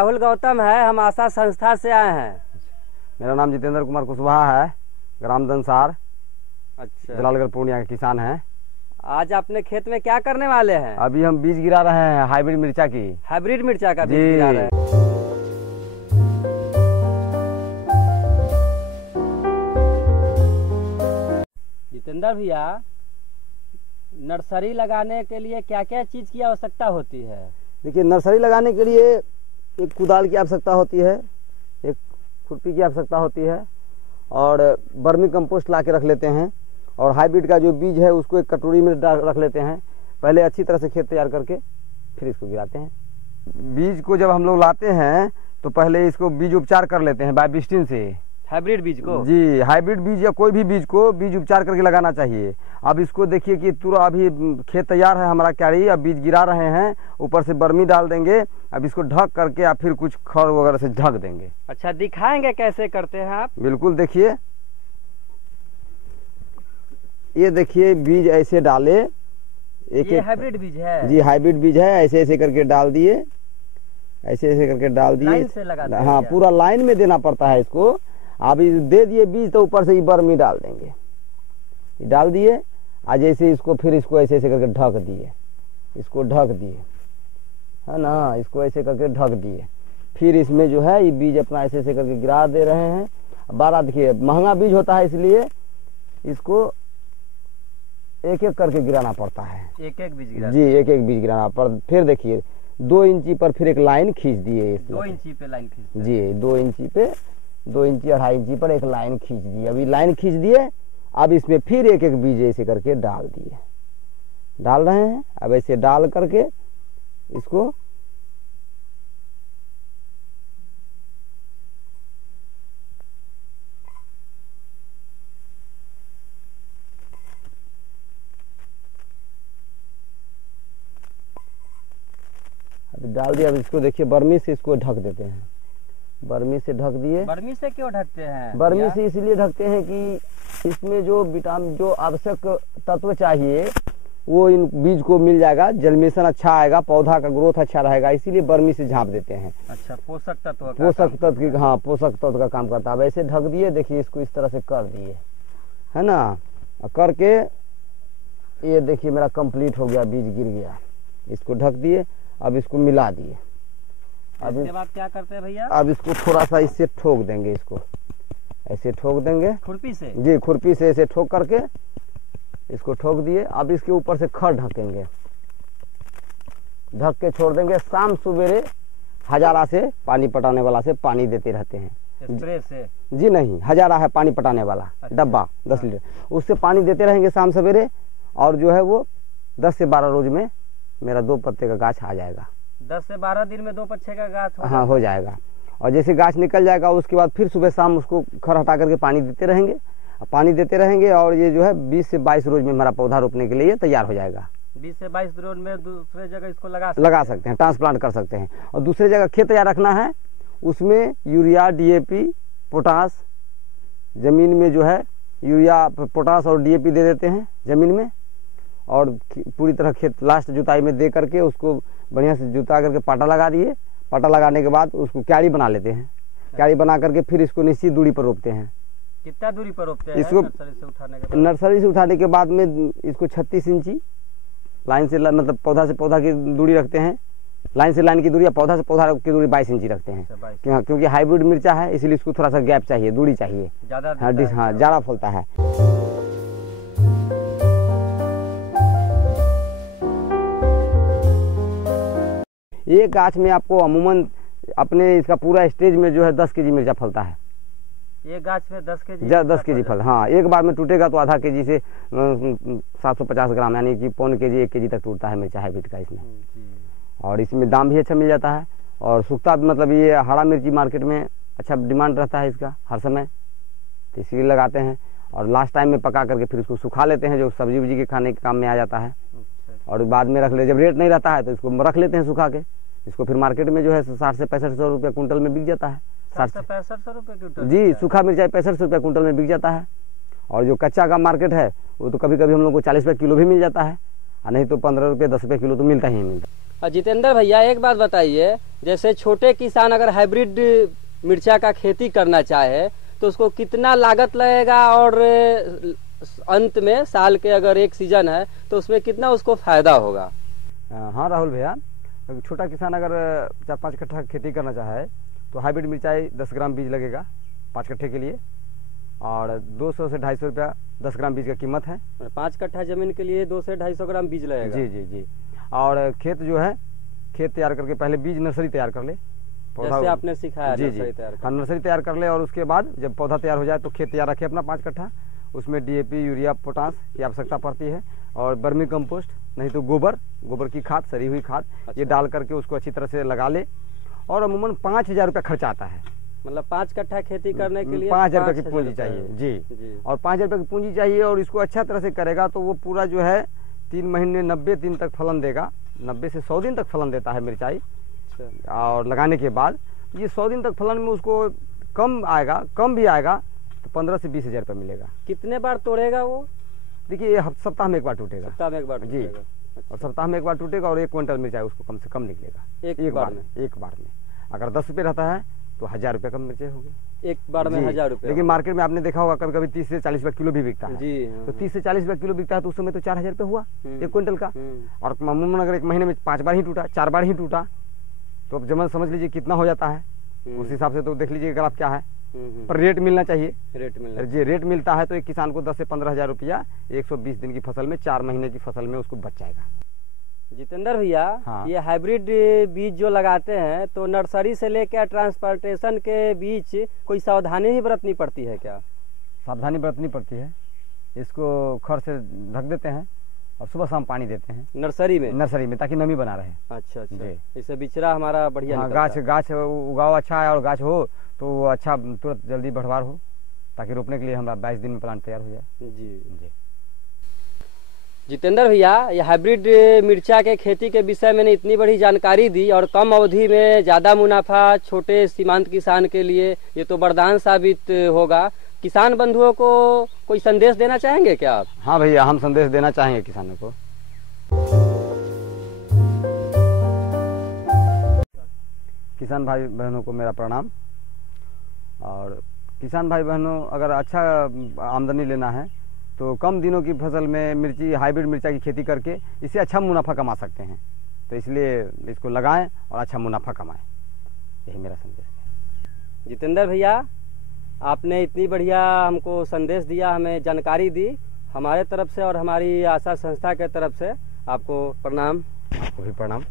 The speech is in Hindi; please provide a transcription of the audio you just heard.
राहुल गौतम है, हम आशा संस्था से आए हैं। मेरा नाम जितेंद्र कुमार कुशवाहा है, ग्राम दंसार, अच्छा, जलालगढ़ पूर्णिया के किसान हैं। आज अपने खेत में क्या करने वाले हैं? अभी हम बीज गिरा रहे हैं हाइब्रिड मिर्चा की। हाइब्रिड मिर्चा का बीज जी। गिरा रहे हैं। जितेंद्र भैया, नर्सरी लगाने के लिए क्या क्या चीज की आवश्यकता होती है? देखिए, नर्सरी लगाने के लिए एक कुदाल की आवश्यकता होती है, एक खुरपी की आवश्यकता होती है, और वर्मी कंपोस्ट ला के रख लेते हैं, और हाइब्रिड का जो बीज है उसको एक कटोरी में रख लेते हैं। पहले अच्छी तरह से खेत तैयार करके फिर इसको गिराते हैं। बीज को जब हम लोग लाते हैं तो पहले इसको बीज उपचार कर लेते हैं बायोबिस्टिन से। हाइब्रिड बीज को? जी, हाइब्रिड बीज या कोई भी बीज को बीज उपचार करके लगाना चाहिए। अब इसको देखिए कि पूरा अभी खेत तैयार है हमारा क्यारी, अब बीज गिरा रहे हैं, ऊपर से बर्मी डाल देंगे। अब इसको ढक करके आप फिर कुछ खड़ वगैरह से ढक देंगे। अच्छा, दिखाएंगे कैसे करते हैं आप? बिल्कुल, देखिए, ये देखिए बीज ऐसे डाले, ये हाइब्रिड बीज है? जी, हाइब्रिड बीज है। ऐसे ऐसे करके डाल दिए, ऐसे ऐसे करके डाल दिए। लाइन से लगाते हैं? हाँ, पूरा लाइन में देना पड़ता है इसको। अभी दे दिए बीज तो ऊपर से ये बर्मी डाल देंगे, डाल दिए। आज ऐसे इसको फिर इसको ऐसे ऐसे करके ढक दिए, इसको ढक दिए, है ना, इसको ऐसे करके ढक दिए। फिर इसमें जो है ये बीज अपना ऐसे ऐसे करके गिरा दे रहे हैं। 12 देखिए महंगा बीज होता है, इसलिए इसको एक एक करके गिराना पड़ता है। एक एक बीज गिरा? जी, एक एक बीज गिराना पर। फिर देखिए 2 इंची पर फिर एक लाइन खींच दिए। 2 इंची पे लाइन खींच? जी, 2 इंची पे, 2 इंची 2.5 इंची पर एक लाइन खींच दी। अभी लाइन खींच दिए, अब इसमें फिर एक एक बीज ऐसे करके डाल दिए, डाल रहे हैं। अब ऐसे डाल करके इसको अभी डाल दिया। अब इसको देखिए बर्मी से इसको ढक देते हैं। बर्मी से ढक दिए। बर्मी से क्यों ढकते हैं? बर्मी से इसलिए ढकते हैं कि इसमें जो विटामिन, जो आवश्यक तत्व चाहिए वो इन बीज को मिल जाएगा, जर्मिनेशन अच्छा आएगा, पौधा का ग्रोथ अच्छा रहेगा, इसीलिए बर्मी से झाँप देते हैं। अच्छा, पोषक तत्व का? पोषक तत्व की, हाँ, पोषक तत्व का काम करता है। वैसे ढक दिए, देखिए इसको इस तरह से कर दिए, है ना, करके ये देखिए मेरा कंप्लीट हो गया, बीज गिर गया। इसको ढक दिए, अब इसको मिला दिए। अब इसके बाद क्या करते हैं भैया? अब इसको थोड़ा सा इससे ठोक देंगे, इसको ऐसे ठोक देंगे खुरपी से? जी, खुरपी से ऐसे ठोक करके इसको ठोक दिए। अब इसके ऊपर से खड़ ढकेंगे, ढक के छोड़ देंगे। शाम सवेरे हजारा से पानी पटाने वाला से पानी देते रहते हैं। स्प्रे से? जी नहीं, हजारा है पानी पटाने वाला। अच्छा। डब्बा 10 लीटर, उससे पानी देते रहेंगे शाम सवेरे, और जो है वो 10 से 12 रोज में मेरा 2 पत्ते का गाछ आ जाएगा। 10 से 12 दिन में 2 पत्ते का गाछ हाँ, हो जाएगा। और जैसे गाछ निकल जाएगा उसके बाद फिर सुबह शाम उसको खर हटा करके पानी देते रहेंगे, पानी देते रहेंगे, और ये जो है 20 से 22 रोज में हमारा पौधा रोपने के लिए तैयार हो जाएगा। 20 से 22 रोज में दूसरे जगह इसको लगा सकते हैं, ट्रांसप्लांट कर सकते हैं। और दूसरे जगह खेत तैयार रखना है, उसमें यूरिया, DAP, पोटास, जमीन में जो है यूरिया, पोटास और DAP दे देते हैं जमीन में, और पूरी तरह खेत लास्ट जुताई में दे करके उसको बढ़िया से जुता करके पाटा लगा दिए। पाटा लगाने के बाद उसको क्यारी बना लेते हैं। क्यारी बना करके फिर इसको निश्चित दूरी पर रोपते हैं। कितना दूरी पर रोपते हैं इसको? नर्सरी से उठाने के बाद में इसको 36 इंची लाइन से, मतलब पौधा से पौधा की दूरी रखते हैं। लाइन से लाइन की दूरी या पौधा से पौधा की दूरी 22 इंची रखते हैं। क्योंकि हाइब्रिड मिर्चा है, इसलिए इसको थोड़ा सा गैप चाहिए, दूरी चाहिए, ज़्यादा फलता है। एक गाछ में आपको अमूमन अपने इसका पूरा स्टेज में जो है 10 केजी मिर्चा फलता है। एक गाछ में 10 केजी? 10 केजी फल, हाँ। एक बार में टूटेगा तो आधा केजी से 750 ग्राम, यानी कि 1.25 केजी 1 केजी तक टूटता है मिर्चा हाइब्रिड का इसमें। और इसमें दाम भी अच्छा मिल जाता है, और सूखता, मतलब ये हरा मिर्ची मार्केट में अच्छा डिमांड रहता है इसका हर समय, तो इसीलिए लगाते हैं। और लास्ट टाइम में पका करके फिर इसको सुखा लेते हैं, जो सब्जी वब्जी के खाने के काम में आ जाता है। और बाद में रख ले, जब रेट नहीं रहता है तो इसको रख लेते हैं सुखा के। इसको फिर मार्केट में जो है 60 से 65 रुपये कुंटल में बिक जाता है। 60 से 65 रुपये क्विंटल? जी, सूखा मिर्चाई 65 रुपये कुंटल में बिक जाता है। और जो कच्चा का मार्केट है वो तो कभी कभी हम लोग को 40 रुपये किलो भी मिल जाता है। और नहीं तो 15 रुपये 10 रुपये किलो तो मिलता ही मिलता। और जितेंद्र भैया एक बात बताइए, जैसे छोटे किसान अगर हाइब्रिड मिर्चा का खेती करना चाहे तो उसको कितना लागत लगेगा, और अंत में साल के अगर एक सीजन है तो उसमें कितना उसको फायदा होगा? हाँ राहुल भैया, छोटा किसान अगर 4-5 कट्ठा खेती करना चाहे तो हाइब्रिड मिर्चाई 10 ग्राम बीज लगेगा 5 कट्ठे के लिए, और 200 से 250 रुपया 10 ग्राम बीज का कीमत है। 5 कट्ठा जमीन के लिए 200 से 250 ग्राम बीज लगेगा? जी जी जी। और खेत जो है, खेत तैयार करके पहले बीज नर्सरी तैयार कर ले, जैसे आपने सिखाया जी जी, हाँ नर्सरी तैयार कर ले, और उसके बाद जब पौधा तैयार हो जाए तो खेत तैयार रखे अपना 5 कट्ठा, उसमें डीएपी, यूरिया, पोटास की आवश्यकता पड़ती है, और बर्मी कंपोस्ट नहीं तो गोबर की खाद, सड़ी हुई खाद, ये डाल करके उसको अच्छी तरह से लगा ले, और अमूमन 5,000 रुपया खर्चा आता है। मतलब 5 कट्ठा खेती करने के लिए 5,000 रुपये की पूंजी चाहिए जी, और 5,000 रुपये की पूंजी चाहिए, और इसको अच्छा तरह से करेगा तो वो पूरा जो है 3 महीने 90 दिन तक फलन देगा, 90 से 100 दिन तक फलन देता है मिर्चाई। और लगाने के बाद ये 100 दिन तक फलन में उसको कम भी आएगा तो 15 से 20,000 रुपये मिलेगा। कितने बार तोड़ेगा वो? देखिए सप्ताह में एक बार टूटेगा। सप्ताह में एक बार जी, और सप्ताह में एक बार टूटेगा, और 1 क्विंटल मिर्चाई उसको कम से कम निकलेगा एक बार में। अगर 10 रुपये रहता है तो 1,000 रुपये कम मिर्चाई हो गई एक बार में 1,000 रुपये। लेकिन मार्केट में आपने देखा होगा कभी कभी 30 से 40 रुपये किलो भी बिकता है जी, तो 30 से 40 रुपये किलो बिकता है तो उस समय तो 4,000 रुपये हुआ 1 क्विंटल का। और मामून अगर एक महीने में 5 बार ही टूटा, 4 बार ही टूटा, तो अब जमा समझ लीजिए कितना हो जाता है। उस हिसाब से तो देख लीजिए ग्राफ क्या है, पर रेट मिलना चाहिए। रेट मिलता है तो एक किसान को 10 से 15,000 रुपया 120 दिन की फसल में, 4 महीने की फसल में उसको बच जाएगा। जितेंद्र भैया, हाँ। ये हाइब्रिड बीज जो लगाते हैं तो नर्सरी से लेकर ट्रांसप्लांटेशन के बीच कोई सावधानी ही बरतनी पड़ती है क्या? सावधानी बरतनी पड़ती है, इसको खड़ से ढक देते हैं और सुबह शाम पानी देते हैं नर्सरी में ताकि नमी बना रहे। अच्छा, इससे बिचरा हमारा बढ़िया। हाँ, गाछ उगाव अच्छा है और गाछ हो तो वो अच्छा तुरंत जल्दी बढ़वार हो, ताकि रोपने के लिए हमारा 22 दिन में प्लांट तैयार हो जाए। जी जितेंद्र भैया, ये हाइब्रिड मिर्चा के खेती के विषय में इतनी बड़ी जानकारी दी, और कम अवधि में ज्यादा मुनाफा छोटे सीमांत किसान के लिए ये तो वरदान साबित होगा। किसान बंधुओं को कोई संदेश देना चाहेंगे क्या आप? हाँ भैया, हम संदेश देना चाहेंगे किसानों को। किसान भाई बहनों को मेरा प्रणाम। और किसान भाई बहनों, अगर अच्छा आमदनी लेना है तो कम दिनों की फसल में हाइब्रिड मिर्चा की खेती करके इससे अच्छा मुनाफा कमा सकते हैं, तो इसलिए इसको लगाएं और अच्छा मुनाफा कमाएं, यही मेरा संदेश है। जितेंद्र भैया, आपने इतनी बढ़िया हमको संदेश दिया, हमें जानकारी दी, हमारे तरफ से और हमारी आशा संस्था के तरफ से आपको प्रणाम। आपको भी प्रणाम।